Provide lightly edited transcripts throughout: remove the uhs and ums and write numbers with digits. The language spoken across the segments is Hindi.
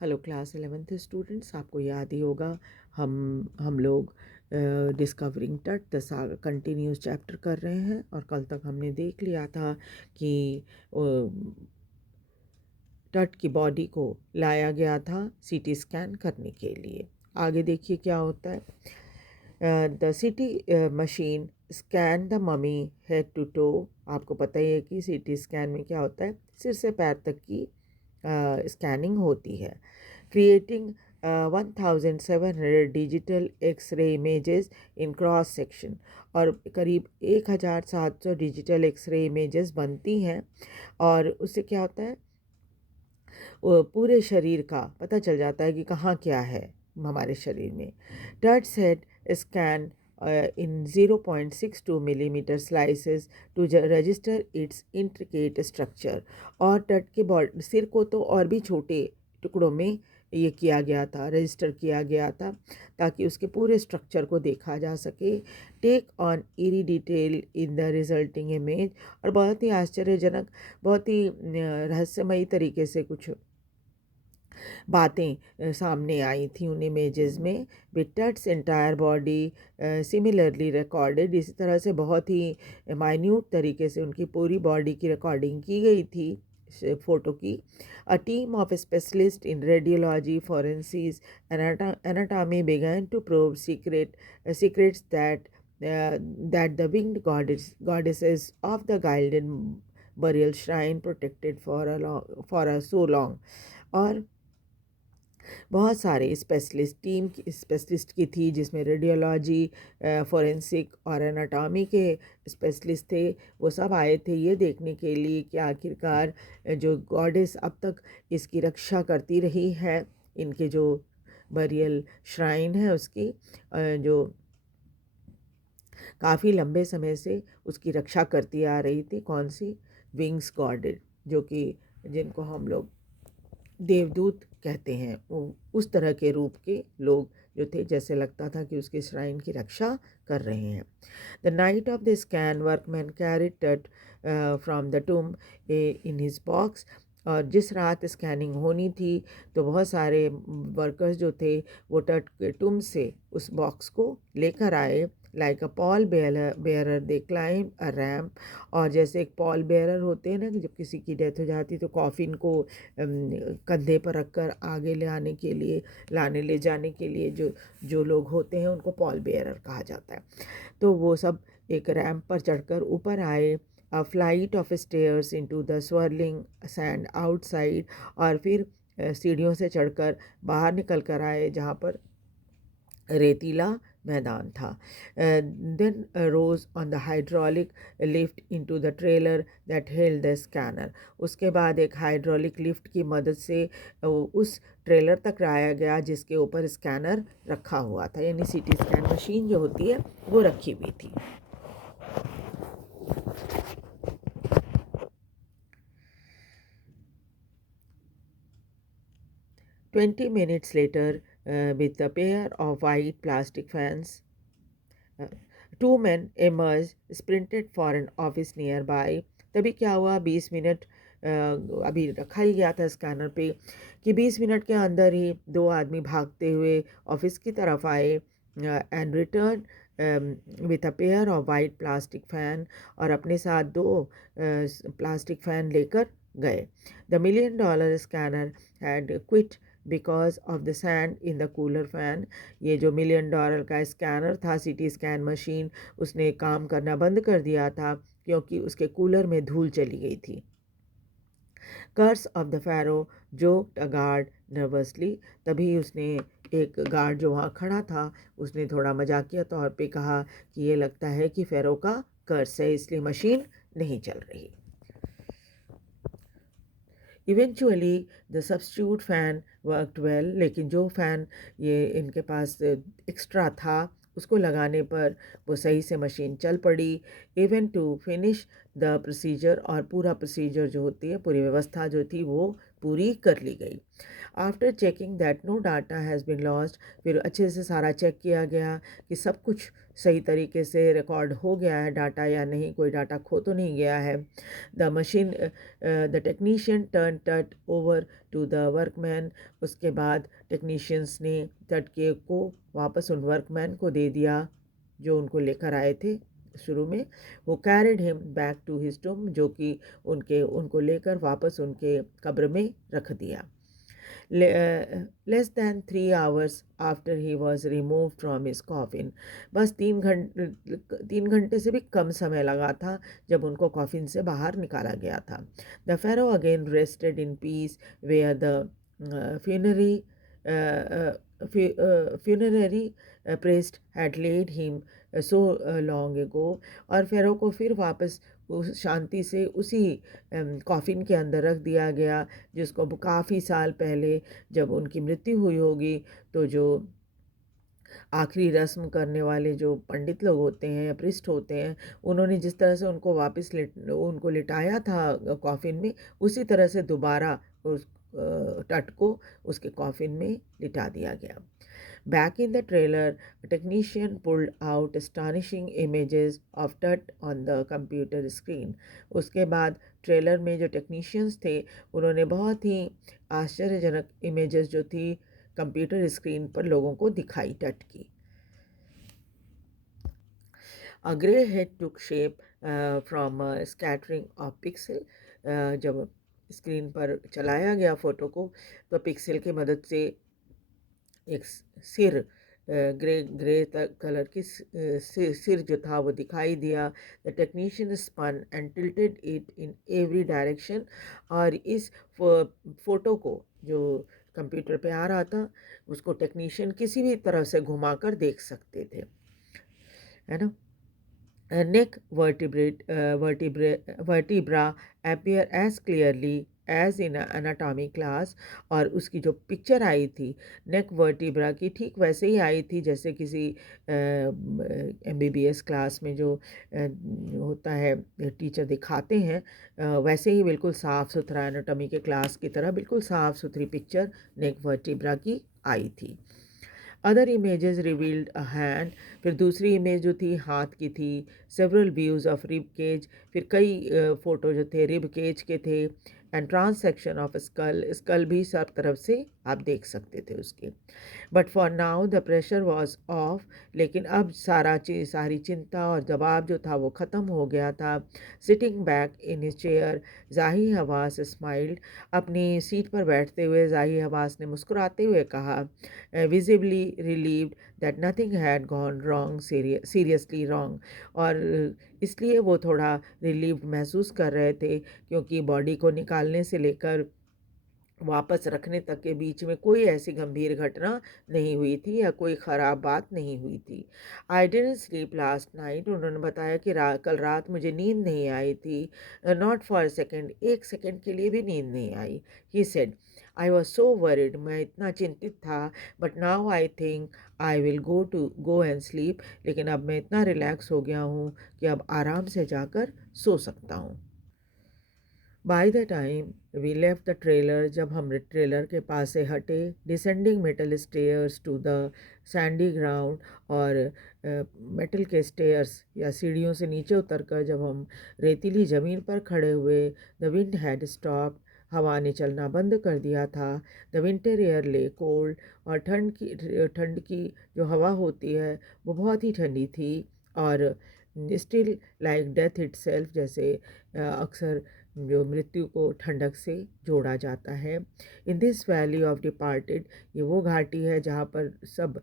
हेलो क्लास 11th स्टूडेंट्स, आपको याद ही होगा हम लोग डिस्कवरिंग टट द सागा कंटिन्यूस चैप्टर कर रहे हैं। और कल तक हमने देख लिया था कि टट की बॉडी को लाया गया था सीटी स्कैन करने के लिए। आगे देखिए क्या होता है। The CT machine scan the mummy head to toe. आपको पता ही है कि सीटी स्कैन में क्या होता है, सिर से पैर तक की स्कैनिंग होती है, creating 1700 digital x-ray images in cross section. और करीब 1700 डिजिटल एक्सरे इमेजेस बनती हैं। और उससे क्या होता है, वो पूरे शरीर का पता चल जाता है कि कहाँ क्या है हमारे शरीर में। टट्स head scan in 0.62 millimeter slices to register its intricate structure। और तट के बॉडी सिर को तो और भी छोटे टुकड़ों में ये किया गया था, रजिस्टर किया गया था, ताकि उसके पूरे स्ट्रक्चर को देखा जा सके। Take on eerie detail in the resulting image. और बहुत ही आश्चर्यजनक, बहुत ही रहस्यमयी तरीके से कुछ बातें सामने आई थी उन इमेजेस में। विटट्स एंटायर बॉडी सिमिलरली रिकॉर्डेड। इसी तरह से बहुत ही माइन्यूट तरीके से उनकी पूरी बॉडी की रिकॉर्डिंग की गई थी फ़ोटो की। A team of specialist in radiology forensics anatomy began to probe secrets that the winged goddesses of the gilded burial shrine protected for so long। और बहुत सारे स्पेशलिस्ट की थी, जिसमें रेडियोलॉजी, फोरेंसिक और एनाटॉमी के स्पेशलिस्ट थे। वो सब आए थे ये देखने के लिए कि आखिरकार जो गॉडेस अब तक इसकी रक्षा करती रही है, इनके जो बरियल श्राइन है उसकी, जो काफ़ी लंबे समय से उसकी रक्षा करती आ रही थी, कौन सी, विंग्स गॉडेड, जो कि जिनको हम लोग देवदूत कहते हैं। वो उस तरह के रूप के लोग जो थे, जैसे लगता था कि उसके श्राइन की रक्षा कर रहे हैं। The night of the scan workman carried Tut from the tomb in his box. और जिस रात स्कैनिंग होनी थी तो बहुत सारे वर्कर्स जो थे वो टट के टूम से उस बॉक्स को लेकर आए। लाइक अ पॉल बेयरर दे क्लाइम अ रैम्प। और जैसे एक पॉल बेयरर होते हैं ना, कि जब किसी की डेथ हो जाती तो कॉफिन को कंधे पर रखकर आगे लाने ले जाने के लिए जो जो लोग होते हैं उनको पॉल बेयरर कहा जाता है। तो वो सब एक रैंप पर चढ़कर ऊपर आए। A flight of stairs into the swirling sand outside. और फिर सीढ़ियों से चढ़कर बाहर निकल कर आए जहाँ पर रेतीला मैदान था। Then rose on the hydraulic lift into the trailer that held the scanner. उसके बाद एक हाइड्रोलिक लिफ्ट की मदद से उस ट्रेलर तक लाया गया जिसके ऊपर स्कैनर रखा हुआ था, यानी सीटी स्कैन मशीन जो होती है वो रखी हुई थी। Twenty minutes later, with a pair of white plastic fans, uh, two men emerged, sprinted for an office nearby। तभी क्या हुआ, 20 मिनट अभी रखा ही गया था स्कैनर पे, कि 20 मिनट के अंदर ही दो आदमी भागते हुए ऑफिस की तरफ आए। And return with a pair of white plastic fan. और अपने साथ दो प्लास्टिक फैन लेकर गए। The $1 million scanner had quit because of the sand in the cooler fan. ये जो $1 million का स्कैनर था, सीटी स्कैन मशीन, उसने काम करना बंद कर दिया था क्योंकि उसके कूलर में धूल चली गई थी। Curse of the pharaoh joked a guard nervously. तभी उसने एक गार्ड जो वहाँ खड़ा था, उसने थोड़ा मजाकिया तौर पे कहा कि ये लगता है कि फैरो का कर्स है, इसलिए मशीन नहीं चल रही। Eventually the substitute fan worked well. लेकिन जो फ़ैन ये इनके पास एक्स्ट्रा था, उसको लगाने पर वो सही से मशीन चल पड़ी। Even to finish the procedure. और पूरा प्रोसीजर जो होती है, पूरी व्यवस्था जो थी वो पूरी कर ली गई। After checking that no data has been lost, फिर अच्छे से सारा चेक किया गया कि सब कुछ सही तरीके से रिकॉर्ड हो गया है डाटा या नहीं, कोई डाटा खो तो नहीं गया है। द टेक्नीशियन टर्न टट ओवर टू द वर्कमैन, उसके बाद टेक्नीशियंस ने टटके को वापस उन वर्कमैन को दे दिया जो उनको लेकर आए थे शुरू में। वो carried him back to his tomb, जो कि उनको लेकर वापस उनके कब्र में रख दिया। Less than 3 hours after he was removed from his coffin, बस 3 घंटे से भी कम समय लगा था जब उनको कॉफिन से बाहर निकाला गया था। The pharaoh again rested in peace where the funerary funerary priest had laid him so long ago, और फेरो को फिर वापस उस शांति से उसी कॉफिन के अंदर रख दिया गया जिसको काफ़ी साल पहले जब उनकी मृत्यु हुई होगी, तो जो आखिरी रस्म करने वाले जो पंडित लोग होते हैं या प्रिस्ट होते हैं, उन्होंने जिस तरह से उनको वापस उनको लिटाया था कॉफिन में, उसी तरह से दोबारा उस टट को उसके कॉफिन में लिटा दिया गया। Back in the trailer, a technician pulled out astonishing images of Tut on the computer screen. उसके बाद ट्रेलर में जो टेक्नीशियंस थे उन्होंने बहुत ही आश्चर्यजनक इमेजेस जो थी कंप्यूटर स्क्रीन पर लोगों को दिखाई टट की। A grey head took shape from a scattering of pixel. जब स्क्रीन पर चलाया गया फ़ोटो को तो पिक्सल की मदद से एक सिर ग्रे कलर की सिर जो था वो दिखाई दिया। The technician spun and tilted it in every direction, और इस फोटो को जो कंप्यूटर पे आ रहा था उसको टेक्नीशियन किसी भी तरह से घुमाकर देख सकते थे, है ना। Neck vertebra appear as clearly as in anatomy class, और उसकी जो पिक्चर आई थी नेक वर्टिब्रा की ठीक वैसे ही आई थी जैसे किसी MBBS क्लास में जो होता है टीचर दिखाते हैं, वैसे ही बिल्कुल साफ़ सुथरा एनाटॉमी के क्लास की तरह बिल्कुल साफ़ सुथरी पिक्चर नेक वर्टिब्रा की आई थी। Other images revealed a hand, फिर दूसरी इमेज जो थी हाथ की थी। Several views of rib cage, फिर कई फ़ोटो जो थे रिब केज के थे। And trans section of skull, skull भी सब तरफ से आप देख सकते थे उसके। But for now the pressure was off, लेकिन अब सारी चिंता और दबाव जो था वो ख़त्म हो गया था। Sitting back in his chair Zahi Hawass smiled, अपनी सीट पर बैठते हुए ज़ाही हवास ने मुस्कुराते हुए कहा, visibly relieved that nothing had gone wrong, seriously wrong, और इसलिए वो थोड़ा रिलीव्ड महसूस कर रहे थे क्योंकि बॉडी को निकालने से लेकर वापस रखने तक के बीच में कोई ऐसी गंभीर घटना नहीं हुई थी या कोई ख़राब बात नहीं हुई थी। I didn't sleep last night, उन्होंने बताया कि कल रात मुझे नींद नहीं आई थी। नॉट फॉर सेकेंड, एक सेकेंड के लिए भी नींद नहीं आई। He said, I was so worried, मैं इतना चिंतित था। But now I think I will go and sleep, लेकिन अब मैं इतना रिलैक्स हो गया हूँ कि अब आराम से जाकर सो सकता हूँ। By the time we left the trailer, जब हम ट्रेलर के पास से हटे, descending metal stairs to the sandy ground, और मेटल के स्टेयर्स या सीढ़ियों से नीचे उतरकर जब हम रेतीली ज़मीन पर खड़े हुए, द विंड हैड स्टॉप्ड, हवा ने चलना बंद कर दिया था। द विंटर एयर ले कोल्ड, और ठंड की जो हवा होती है वो बहुत ही ठंडी थी, और स्टिल लाइक डेथ इटसेल्फ, जैसे अक्सर जो मृत्यु को ठंडक से जोड़ा जाता है। In this valley of departed, ये वो घाटी है जहाँ पर सब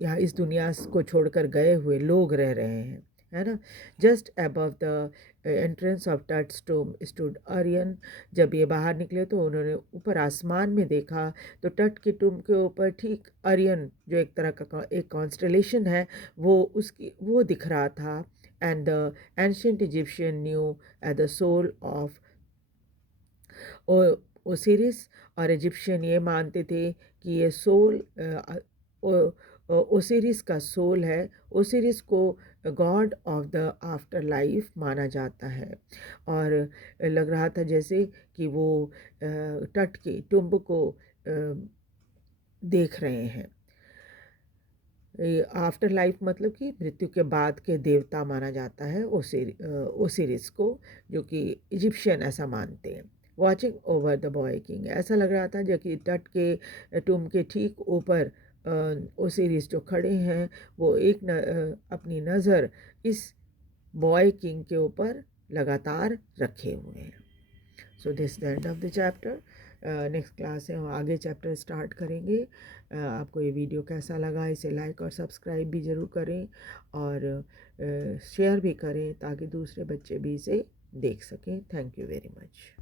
यहाँ इस दुनिया को छोड़कर गए हुए लोग रह रहे हैं, है ना। Just above the entrance of Tut's tomb stood Aryan, जब ये बाहर निकले तो उन्होंने ऊपर आसमान में देखा तो तट के टूम के ऊपर ठीक आर्यन जो एक तरह का एक कॉन्स्टलेशन है वो दिख रहा था। And the ancient Egyptian knew as the soul of Osiris, और इजिप्शियन ये मानते थे कि ये सोल ओसिरिस का सोल है। ओसिरिस को God of the after life माना जाता है, और लग रहा था जैसे कि वो तट के टुम्ब को देख रहे हैं। आफ्टर लाइफ मतलब कि मृत्यु के बाद के देवता माना जाता है ओसिरिस को, जो कि इजिप्शियन ऐसा मानते हैं। Watching over the boy king, ऐसा लग रहा था जो कि तट के टुम के ठीक ऊपर ओसिरिस जो खड़े हैं वो अपनी नज़र इस बॉय किंग के ऊपर लगातार रखे हुए हैं। So this the end of the chapter. Next class से हम आगे चैप्टर स्टार्ट करेंगे। आपको ये वीडियो कैसा लगा, इसे लाइक और सब्सक्राइब भी ज़रूर करें, और शेयर भी करें ताकि दूसरे बच्चे भी इसे देख सकें। Thank you very much.